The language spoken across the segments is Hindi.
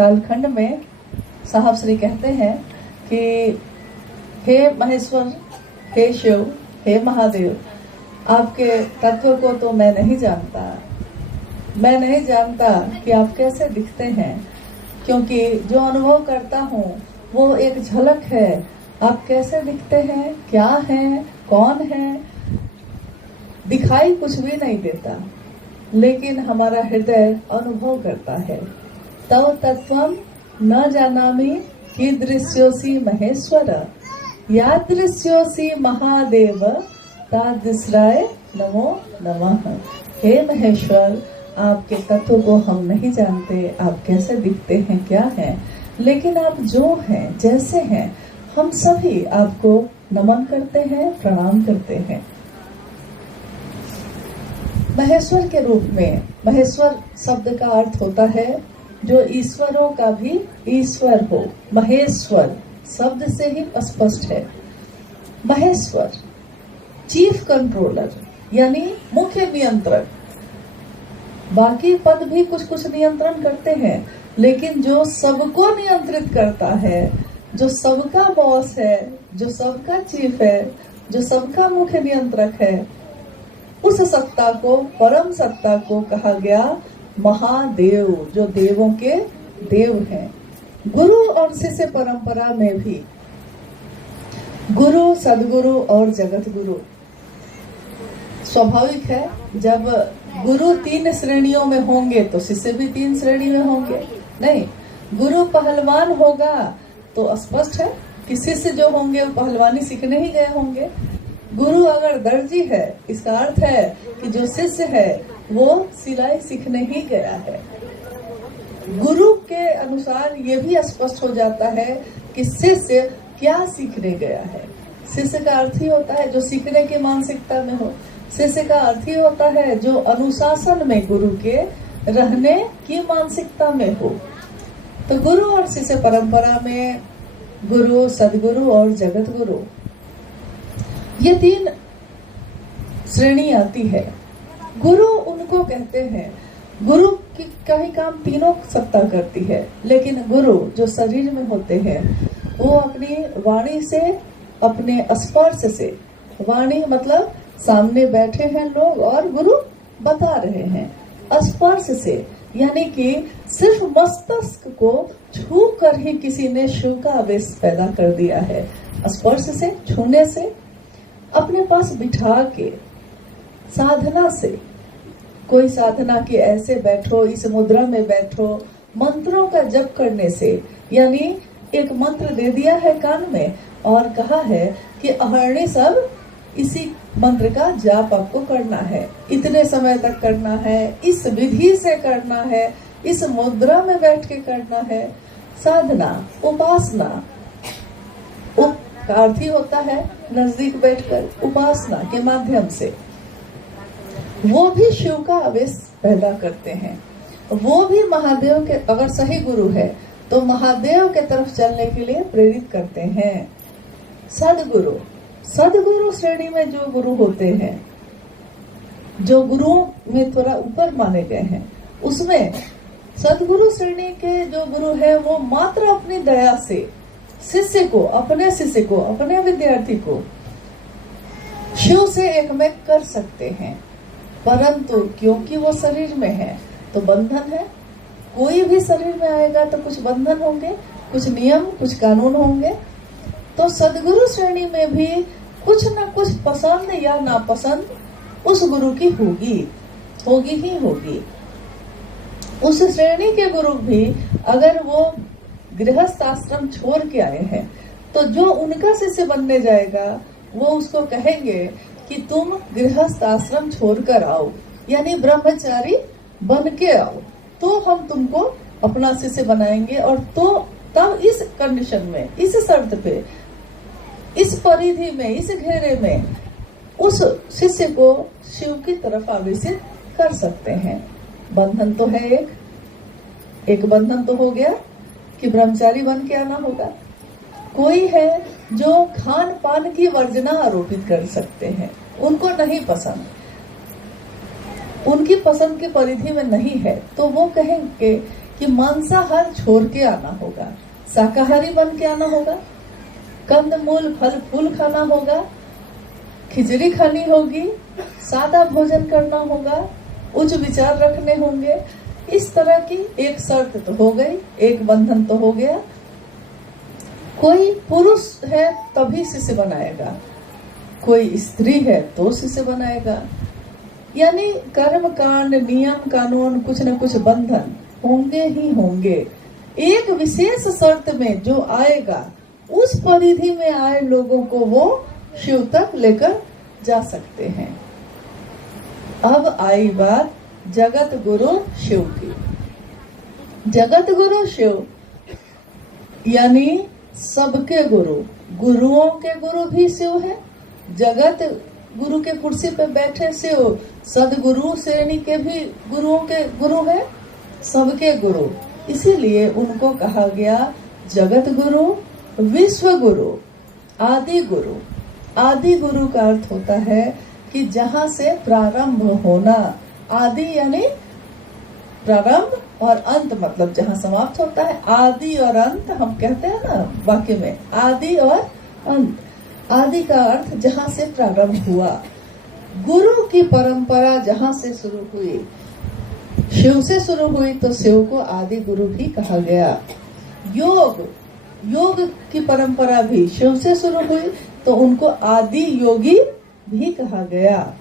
कालखंड में साहब श्री कहते हैं कि हे महेश्वर, हे शिव, हे महादेव, आपके तत्व को तो मैं नहीं जानता। मैं नहीं जानता कि आप कैसे दिखते हैं, क्योंकि जो अनुभव करता हूँ वो एक झलक है। आप कैसे दिखते हैं, क्या हैं, कौन है, दिखाई कुछ भी नहीं देता, लेकिन हमारा हृदय अनुभव करता है। तव तत्वम न जानामि कीदृश्योसि महेश्वर, यादृश्योसि महादेव, तादृशाय नमो नमः। हे महेश्वर, आपके तत्व को हम नहीं जानते, आप कैसे दिखते हैं, क्या हैं, लेकिन आप जो हैं, जैसे हैं, हम सभी आपको नमन करते हैं, प्रणाम करते हैं। महेश्वर के रूप में, महेश्वर शब्द का अर्थ होता है जो ईश्वरों का भी ईश्वर हो। महेश्वर शब्द से ही स्पष्ट है। महेश्वर चीफ कंट्रोलर यानी मुख्य नियंत्रक। बाकी पद भी कुछ कुछ नियंत्रण करते हैं, लेकिन जो सबको नियंत्रित करता है, जो सबका बॉस है, जो सबका चीफ है, जो सबका मुख्य नियंत्रक है, उस सत्ता को, परम सत्ता को कहा गया महादेव, जो देवों के देव हैं। गुरु और शिष्य परंपरा में भी गुरु, सदगुरु और जगत गुरु स्वाभाविक है। जब गुरु 3 श्रेणियों में होंगे तो शिष्य भी 3 श्रेणी में होंगे। नहीं, गुरु पहलवान होगा तो स्पष्ट है कि शिष्य जो होंगे वो पहलवानी सीखने ही गए होंगे। गुरु अगर दर्जी है, इसका अर्थ है कि जो शिष्य है वो सिलाई सीखने ही गया है। गुरु के अनुसार ये भी स्पष्ट हो जाता है कि शिष्य क्या सीखने गया है। शिष्य का अर्थ ही होता है जो सीखने की मानसिकता में हो। शिष्य का अर्थ ही होता है जो अनुशासन में, गुरु के रहने की मानसिकता में हो। तो गुरु और शिष्य परंपरा में गुरु, सदगुरु और जगत गुरु, ये 3 श्रेणी आती है। गुरु उनको कहते हैं, गुरु का ही काम तीनों सत्ता करती है, लेकिन गुरु जो शरीर में होते हैं वो अपनी वाणी से, अपने स्पर्श से, वाणी मतलब सामने बैठे हैं लोग और गुरु बता रहे हैं, स्पर्श से यानी कि सिर्फ मस्तिष्क को छू कर ही किसी ने शिव का आवेश पैदा कर दिया है। स्पर्श से, छूने से, अपने पास बिठा के, साधना से, कोई साधना की ऐसे बैठो, इस मुद्रा में बैठो, मंत्रों का जप करने से, यानी एक मंत्र दे दिया है कान में और कहा है कि अहर्णी सब इसी मंत्र का जाप आपको करना है, इतने समय तक करना है, इस विधि से करना है, इस मुद्रा में बैठ के करना है। साधना, उपासना, का अर्थ ही होता है नजदीक बैठकर उपासना के माध्यम से वो भी शिव का आवेश पैदा करते हैं। वो भी महादेव के, अगर सही गुरु है तो महादेव के तरफ चलने के लिए प्रेरित करते हैं। सदगुरु, सदगुरु श्रेणी में जो गुरु होते हैं, जो गुरुओं में थोड़ा ऊपर माने गए हैं, उसमें सदगुरु श्रेणी के जो गुरु है वो मात्र अपनी दया से शिष्य को, अपने विद्यार्थी को शिव से एक में कर सकते हैं, परंतु क्योंकि वो शरीर में है तो बंधन है। कोई भी शरीर में आएगा तो कुछ बंधन होंगे, कुछ नियम, कुछ कानून होंगे। तो सदगुरु श्रेणी में भी कुछ न कुछ पसंद या नापसंद उस गुरु की होगी ही होगी। उस श्रेणी के गुरु भी अगर वो गृहस्थ आश्रम छोड़ के आए हैं तो जो उनका शिष्य बनने जाएगा वो उसको कहेंगे कि तुम गृहस्थ आश्रम छोड़कर आओ, यानी ब्रह्मचारी बन के आओ, तो हम तुमको अपना शिष्य बनाएंगे। और तो तब इस कंडीशन में, इस शर्त पे, इस परिधि में, इस घेरे में उस शिष्य को शिव की तरफ आवेशित कर सकते हैं। बंधन तो है, एक बंधन तो हो गया कि ब्रह्मचारी बन के आना होगा। कोई है जो खान पान की वर्जना आरोपित कर सकते हैं, उनको नहीं पसंद, उनकी पसंद की परिधि में नहीं है, तो वो कहेंगे कि मांसाहार छोड़ के आना होगा, शाकाहारी बन के आना होगा, कंदमूल फल फूल खाना होगा, खिचड़ी खानी होगी, सादा भोजन करना होगा, उच्च विचार रखने होंगे। इस तरह की एक शर्त तो हो गई, एक बंधन तो हो गया। कोई पुरुष है तभी शिष्य बनाएगा, कोई स्त्री है तो शिष्य बनाएगा। यानी कर्म कांड, नियम कानून, कुछ न कुछ बंधन होंगे ही होंगे। एक विशेष शर्त में जो आएगा, उस परिधि में आए लोगों को वो शिव तक लेकर जा सकते हैं। अब आई बात जगत गुरु शिव की। जगत गुरु शिव यानी सबके गुरु, गुरुओं के गुरु भी शिव है। जगत गुरु के कुर्सी पे बैठे शिव सदगुरु श्रेणी के भी गुरुओं के गुरु है, सबके गुरु। इसीलिए उनको कहा गया जगत गुरु, विश्व गुरु, आदि गुरु। आदि गुरु का अर्थ होता है कि जहाँ से प्रारंभ होना, आदि यानी प्रारंभ, और अंत मतलब जहाँ समाप्त होता है। आदि और अंत हम कहते हैं ना वाक्य में, आदि और अंत। आदि का अर्थ जहाँ से प्रारंभ हुआ। गुरु की परंपरा जहाँ से शुरू हुई, शिव से शुरू हुई, तो शिव को आदि गुरु भी कहा गया। योग की परंपरा भी शिव से शुरू हुई, तो उनको आदि योगी भी कहा गया।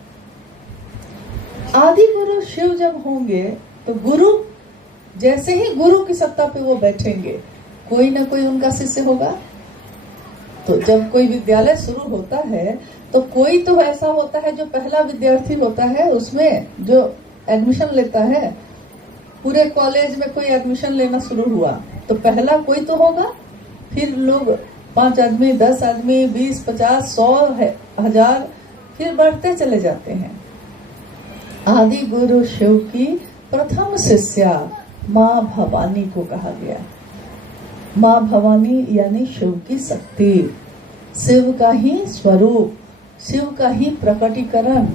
आदि गुरु शिव जब होंगे तो गुरु, जैसे ही गुरु की सत्ता पे वो बैठेंगे, कोई ना कोई उनका शिष्य होगा। तो जब कोई विद्यालय शुरू होता है तो कोई तो ऐसा होता है जो पहला विद्यार्थी होता है, उसमें जो एडमिशन लेता है। पूरे कॉलेज में कोई एडमिशन लेना शुरू हुआ तो पहला कोई तो होगा, फिर लोग 5 आदमी, 10 आदमी, 20, 50, 100, 1000, फिर बढ़ते चले जाते हैं। आदि गुरु शिव की प्रथम शिष्या माँ भवानी को कहा गया। माँ भवानी यानी शिव की शक्ति, शिव का ही स्वरूप, शिव का ही प्रकटीकरण,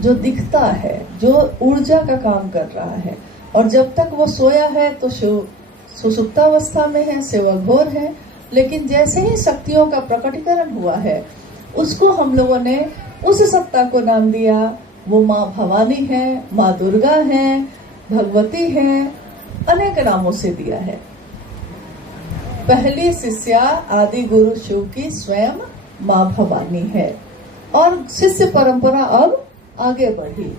जो दिखता है, जो ऊर्जा का काम कर रहा है। और जब तक वो सोया है तो शिव सुसुप्तावस्था में है, शिव अघोर है। लेकिन जैसे ही शक्तियों का प्रकटीकरण हुआ है, उसको हम लोगों ने उस सत्ता को नाम दिया, वो माँ भवानी है, माँ दुर्गा है, भगवती है, अनेक नामों से दिया है। पहली शिष्या आदि गुरु शिव की स्वयं माँ भवानी है, और शिष्य परंपरा अब आगे बढ़ी।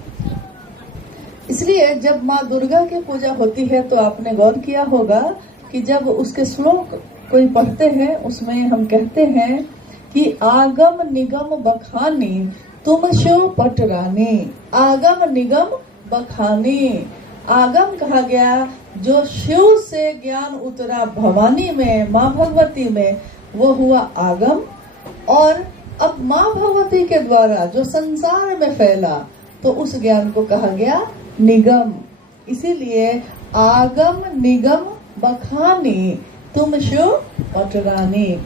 इसलिए जब माँ दुर्गा की पूजा होती है तो आपने गौर किया होगा कि जब उसके श्लोक कोई पढ़ते हैं, उसमें हम कहते हैं कि आगम निगम बखानी तुम शिव पटरानी। आगम निगम बखानी, आगम कहा गया जो शिव से ज्ञान उतरा भवानी में, माँ भगवती में, वो हुआ आगम। और अब माँ भगवती के द्वारा जो संसार में फैला, तो उस ज्ञान को कहा गया निगम। इसीलिए आगम निगम बखानी तुम शिव पटरानी।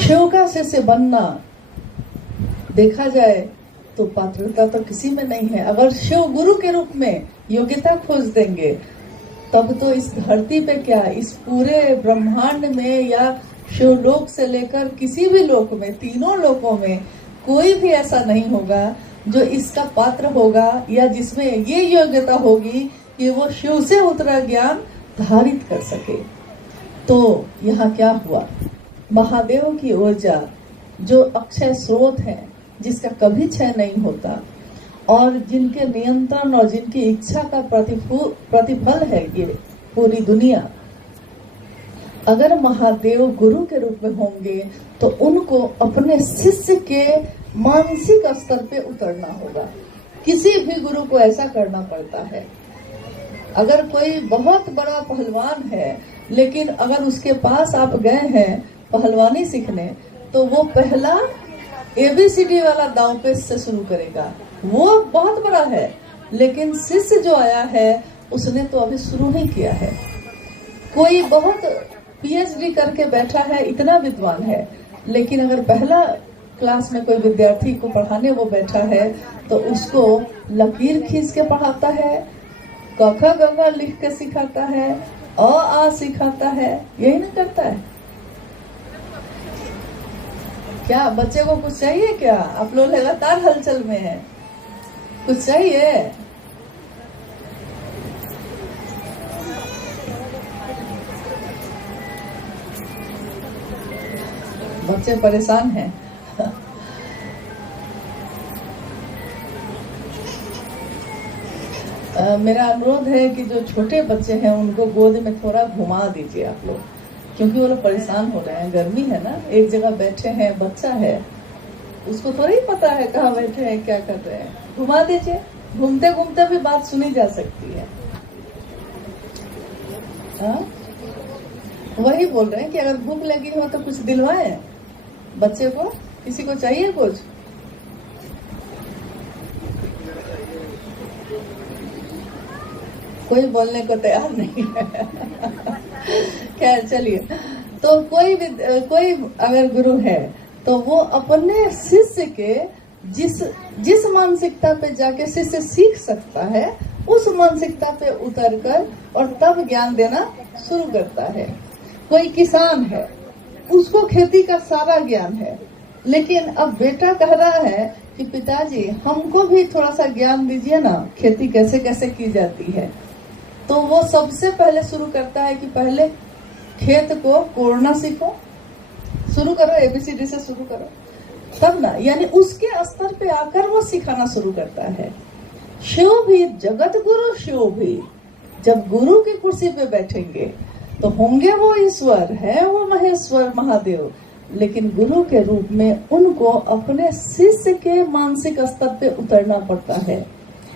शिव का शिष्य बनना देखा जाए तो पात्रता तो किसी में नहीं है। अगर शिव गुरु के रूप में योग्यता खोज देंगे, तब तो इस धरती पे क्या, इस पूरे ब्रह्मांड में या शिवलोक से लेकर किसी भी लोक में, तीनों लोकों में कोई भी ऐसा नहीं होगा जो इसका पात्र होगा, या जिसमें ये योग्यता होगी कि वो शिव से उतरा ज्ञान धारित कर सके। तो यहाँ क्या हुआ, महादेव की ऊर्जा जो अक्षय स्रोत है, जिसका कभी क्षय नहीं होता, और जिनके नियंत्रण और जिनकी इच्छा का प्रतिफल है ये पूरी दुनिया। अगर महादेव गुरु के रूप में होंगे तो उनको अपने शिष्य के मानसिक स्तर पे उतरना होगा। किसी भी गुरु को ऐसा करना पड़ता है। अगर कोई बहुत बड़ा पहलवान है, लेकिन अगर उसके पास आप गए हैं पहलवानी सीखने, तो वो पहला ABCD वाला दांव पेच से शुरू करेगा। वो बहुत बड़ा है, लेकिन शिष्य जो आया है उसने तो अभी शुरू ही किया है। कोई बहुत PhD करके बैठा है, इतना विद्वान है, लेकिन अगर पहला क्लास में कोई विद्यार्थी को पढ़ाने वो बैठा है तो उसको लकीर खींच के पढ़ाता है, क ख ग घ लिख के सिखाता है, अ आ सिखाता है, यही ना करता है। क्या बच्चे को कुछ चाहिए क्या? आप लोग लगातार हलचल में हैं, कुछ चाहिए? बच्चे परेशान हैं। मेरा अनुरोध है कि जो छोटे बच्चे हैं उनको गोद में थोड़ा घुमा दीजिए आप लोग, क्योंकि वो लोग परेशान हो रहे हैं। गर्मी है ना, एक जगह बैठे हैं, बच्चा है, उसको थोड़ा ही पता है कहाँ बैठे हैं, क्या कर रहे हैं। घुमा दीजिए, घूमते घूमते भी बात सुनी जा सकती है। वही बोल रहे हैं कि अगर भूख लगी हो तो कुछ दिलवाएं बच्चे को। किसी को चाहिए कुछ? कोई बोलने को तैयार नहीं है। खैर चलिए, तो कोई अगर गुरु है तो वो अपने शिष्य के जिस मानसिकता पे जाके शिष्य सीख सकता है उस मानसिकता पे उतरकर और तब ज्ञान देना शुरू करता है। कोई किसान है, उसको खेती का सारा ज्ञान है, लेकिन अब बेटा कह रहा है कि पिताजी हमको भी थोड़ा सा ज्ञान दीजिए ना, खेती कैसे कैसे की जाती है। तो वो सबसे पहले शुरू करता है कि पहले खेत को कोड़ना सीखो, शुरू करो, एबीसीडी से शुरू करो, तब ना, यानी उसके स्तर पे आकर वो सिखाना शुरू करता है। शिव भी, जगत गुरु शिव भी जब गुरु की कुर्सी पे बैठेंगे तो होंगे वो ईश्वर, है वो महेश्वर महादेव, लेकिन गुरु के रूप में उनको अपने शिष्य के मानसिक स्तर पे उतरना पड़ता है।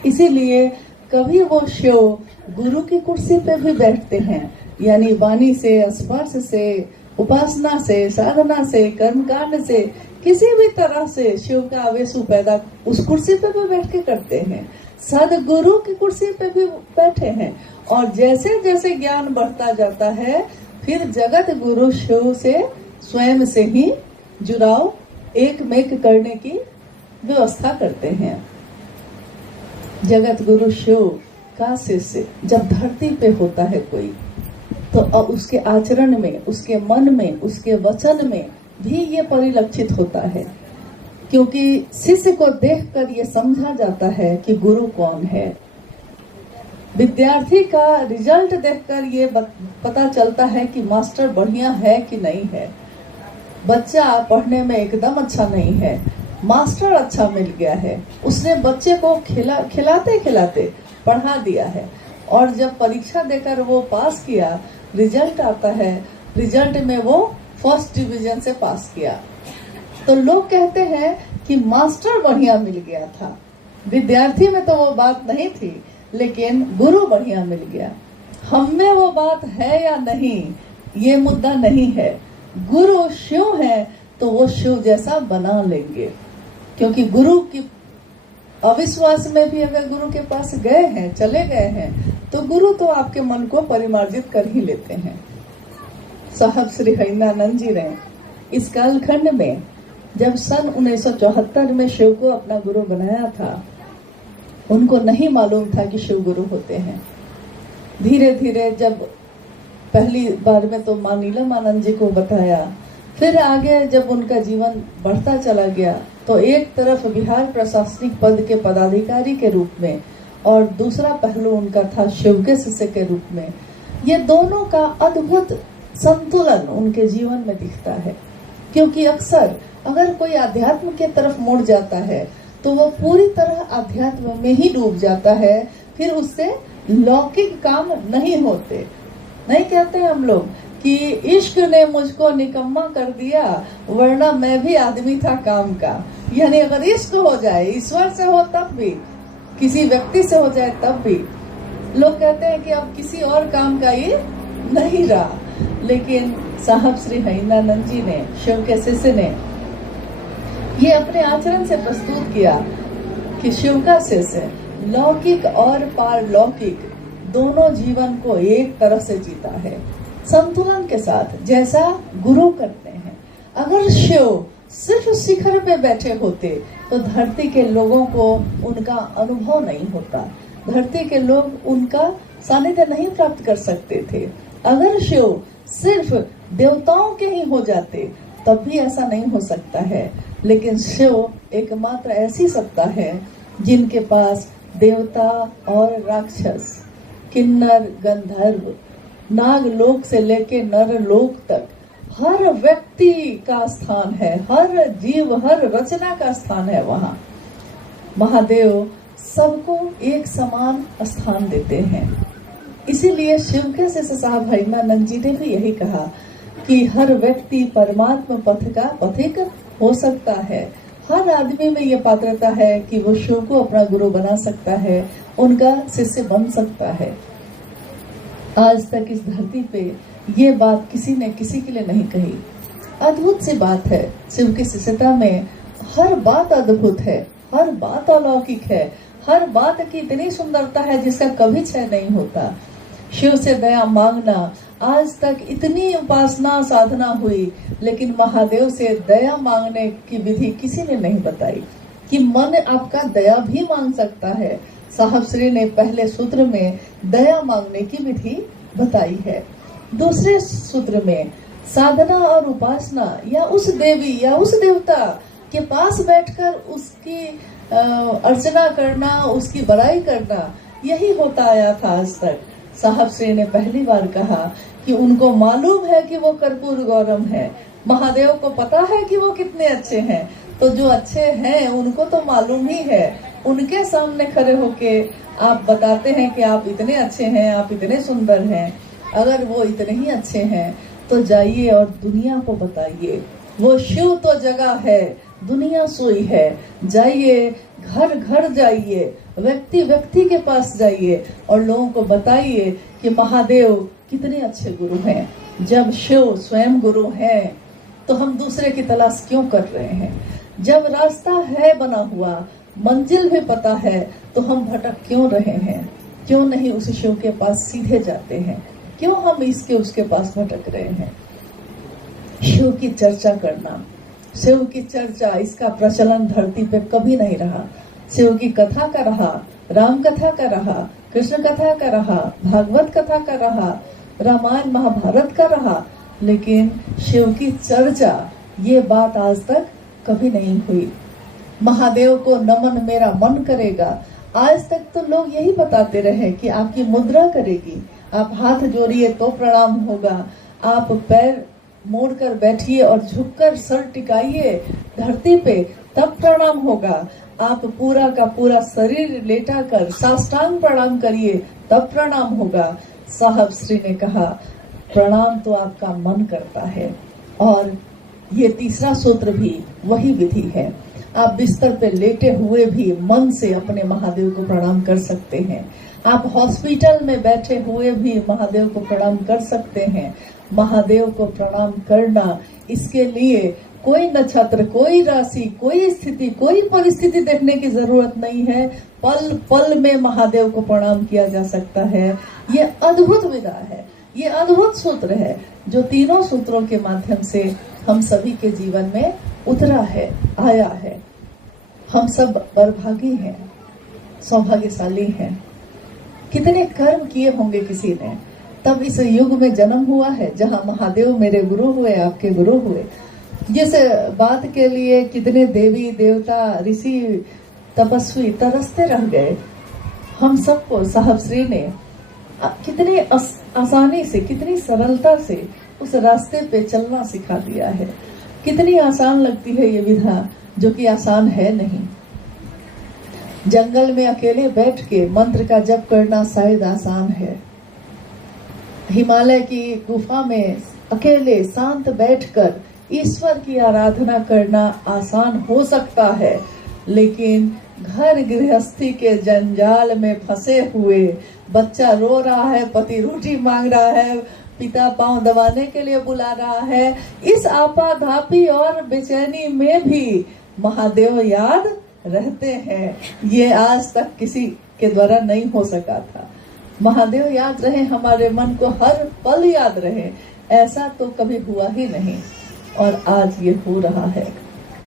इसीलिए कभी वो शिव गुरु की कुर्सी पे भी बैठते हैं, यानी वाणी से, स्पर्श से, उपासना से, साधना से, कर्मकांड से, किसी भी तरह से शिव का आवेश पैदा उस कुर्सी पे भी बैठ के करते हैं। सदगुरु की कुर्सी पे भी बैठे हैं, और जैसे जैसे ज्ञान बढ़ता जाता है फिर जगत गुरु शिव से स्वयं से ही जुड़ाव एक मेक करने की व्यवस्था करते हैं। जगत गुरु शिव का शिष्य जब धरती पे होता है कोई, तो अब उसके आचरण में, उसके मन में, उसके वचन में भी ये परिलक्षित होता है, क्योंकि शिष्य को देखकर ये समझा जाता है कि गुरु कौन है। विद्यार्थी का रिजल्ट देखकर ये पता चलता है कि मास्टर बढ़िया है कि नहीं है। बच्चा पढ़ने में एकदम अच्छा नहीं है, मास्टर अच्छा मिल गया है, उसने बच्चे को खिलाते खिलाते पढ़ा दिया है, और जब परीक्षा देकर वो पास किया, रिजल्ट आता है, रिजल्ट में वो फर्स्ट डिवीजन से पास किया, तो लोग कहते हैं कि मास्टर बढ़िया मिल गया था। विद्यार्थी में तो वो बात नहीं थी, लेकिन गुरु बढ़िया मिल गया। हम में वो बात है या नहीं, ये मुद्दा नहीं है। गुरु शिव है तो वो शिव जैसा बना लेंगे, क्योंकि गुरु की अविश्वास में भी अगर गुरु के पास गए हैं, चले गए हैं, तो गुरु तो आपके मन को परिमार्जित कर ही लेते हैं। साहब श्री हरिनानंद जी ने इस कालखंड में जब सन 1974 में शिव को अपना गुरु बनाया था, उनको नहीं मालूम था कि शिव गुरु होते हैं। धीरे धीरे जब पहली बार में तो मां नीलमानंद जी को बताया, फिर आगे जब उनका जीवन बढ़ता चला गया तो एक तरफ बिहार प्रशासनिक पद के पदाधिकारी के रूप में और दूसरा पहलू उनका था शिव के शिष्य के रूप में। ये दोनों का अद्भुत संतुलन उनके जीवन में दिखता है, क्योंकि अक्सर अगर कोई अध्यात्म के तरफ मुड़ जाता है तो वो पूरी तरह अध्यात्म में ही डूब जाता है, फिर उससे लौकिक काम नहीं होते। नहीं कहते हम लोग कि इश्क ने मुझको निकम्मा कर दिया, वरना मैं भी आदमी था काम का। यानी अगर इश्क हो जाए, ईश्वर से हो तब भी, किसी व्यक्ति से हो जाए तब भी, लोग कहते हैं कि अब किसी और काम का ये नहीं रहा। लेकिन साहब श्री हरिनानंद जी ने, शिव के शिष्य ने, ये अपने आचरण से प्रस्तुत किया कि शिव का शिष्य लौकिक और पारलौकिक दोनों जीवन को एक तरह से जीता है, संतुलन के साथ, जैसा गुरु करते हैं। अगर शिव सिर्फ शिखर पे बैठे होते तो धरती के लोगों को उनका अनुभव नहीं होता, धरती के लोग उनका सानिध्य नहीं प्राप्त कर सकते थे। अगर शिव सिर्फ देवताओं के ही हो जाते तब भी ऐसा नहीं हो सकता है, लेकिन शिव एकमात्र ऐसी सत्ता है जिनके पास देवता और राक्षस, किन्नर, गंधर्व, नागलोक से लेके नरलोक तक हर व्यक्ति का स्थान है, हर जीव, हर रचना का स्थान है वहाँ। महादेव सबको एक समान स्थान देते हैं। इसीलिए शिव के शिष्य साहब महिमानंद जी ने भी यही कहा कि हर व्यक्ति परमात्मा पथ का पथिक हो सकता है। हर आदमी में ये पात्रता है कि वो शिव को अपना गुरु बना सकता है, उनका शिष्य बन सकता है। आज तक इस धरती पे ये बात किसी ने किसी के लिए नहीं कही। अद्भुत सी बात है, शिव की शिष्यता में हर बात अद्भुत है, हर बात अलौकिक है, हर बात की इतनी सुंदरता है जिसका कभी क्षय नहीं होता। शिव से दया मांगना, आज तक इतनी उपासना साधना हुई, लेकिन महादेव से दया मांगने की विधि किसी ने नहीं बताई कि मन आपका दया भी मांग सकता है। साहब श्री ने पहले सूत्र में दया मांगने की विधि बताई है। दूसरे सूत्र में साधना और उपासना या उस देवी या उस देवता के पास बैठकर उसकी अर्चना करना, उसकी बड़ाई करना, यही होता आया था आज तक। साहब श्री ने पहली बार कहा कि उनको मालूम है कि वो कर्पूर गौरम है, महादेव को पता है कि वो कितने अच्छे हैं, तो जो अच्छे हैं उनको तो मालूम ही है। उनके सामने खड़े होके आप बताते हैं कि आप इतने अच्छे हैं, आप इतने सुंदर हैं। अगर वो इतने ही अच्छे हैं तो जाइए और दुनिया को बताइए, वो शिव तो जगह है, दुनिया सोई है। जाइए, घर घर जाइए, व्यक्ति व्यक्ति के पास जाइए और लोगों को बताइए कि महादेव कितने अच्छे गुरु हैं। जब शिव स्वयं गुरु हैं तो हम दूसरे की तलाश क्यों कर रहे हैं? जब रास्ता है बना हुआ, मंजिल भी पता है, तो हम भटक क्यों रहे हैं? क्यों नहीं उस शिव के पास सीधे जाते हैं? क्यों हम इसके उसके पास भटक रहे हैं? शिव की चर्चा करना, शिव की चर्चा, इसका प्रचलन धरती पे कभी नहीं रहा। शिव की कथा का रहा, राम कथा का रहा, कृष्ण कथा का रहा, भागवत कथा का रहा, रामायण महाभारत का रहा, लेकिन शिव की चर्चा ये बात आज तक कभी नहीं हुई। महादेव को नमन मेरा मन करेगा, आज तक तो लोग यही बताते रहे कि आपकी मुद्रा करेगी, आप हाथ जोड़िए तो प्रणाम होगा, आप पैर मोड़कर बैठिए और झुककर सर टिकाइए धरती पे तब प्रणाम होगा, आप पूरा का पूरा शरीर लेटा कर साष्टांग प्रणाम करिए तब प्रणाम होगा। साहब श्री ने कहा प्रणाम तो आपका मन करता है। और ये तीसरा सूत्र भी वही विधि है। आप बिस्तर पे लेटे हुए भी मन से अपने महादेव को प्रणाम कर सकते हैं। आप हॉस्पिटल में बैठे हुए भी महादेव को प्रणाम कर सकते हैं। महादेव को प्रणाम करना, इसके लिए कोई नक्षत्र, कोई राशि, कोई स्थिति, कोई परिस्थिति देखने की जरूरत नहीं है। पल पल में महादेव को प्रणाम किया जा सकता है। ये अद्भुत विधा है, ये अद्भुत सूत्र है जो तीनों सूत्रों के माध्यम से हम सभी के जीवन में उतरा है, आया है। हम सब बरभागी हैं, सौभाग्यशाली हैं। कितने कर्म किए होंगे किसी ने, तब इस युग में जन्म हुआ है जहाँ महादेव मेरे गुरु हुए, आपके गुरु हुए। जिस बात के लिए कितने देवी देवता, ऋषि, तपस्वी तरसते रह गए, हम सबको साहब श्री ने कितने आसानी से, कितनी सरलता से उस रास्ते पे चलना सिखा दिया है। कितनी आसान लगती है ये विधा, जो कि आसान है नहीं। जंगल में अकेले बैठ के मंत्र का जप करना शायद आसान है। हिमालय की गुफा में अकेले शांत बैठकर ईश्वर की आराधना करना आसान हो सकता है, लेकिन घर गृहस्थी के जंजाल में फंसे हुए, बच्चा रो रहा है, पति रोटी मांग रहा है, पिता पांव दबाने के लिए बुला रहा है, इस आपाधापी और बेचैनी में भी महादेव याद रहते हैं। ये आज तक किसी के द्वारा नहीं हो सका था। महादेव याद रहे, हमारे मन को हर पल याद रहे, ऐसा तो कभी हुआ ही नहीं, और आज ये हो रहा है।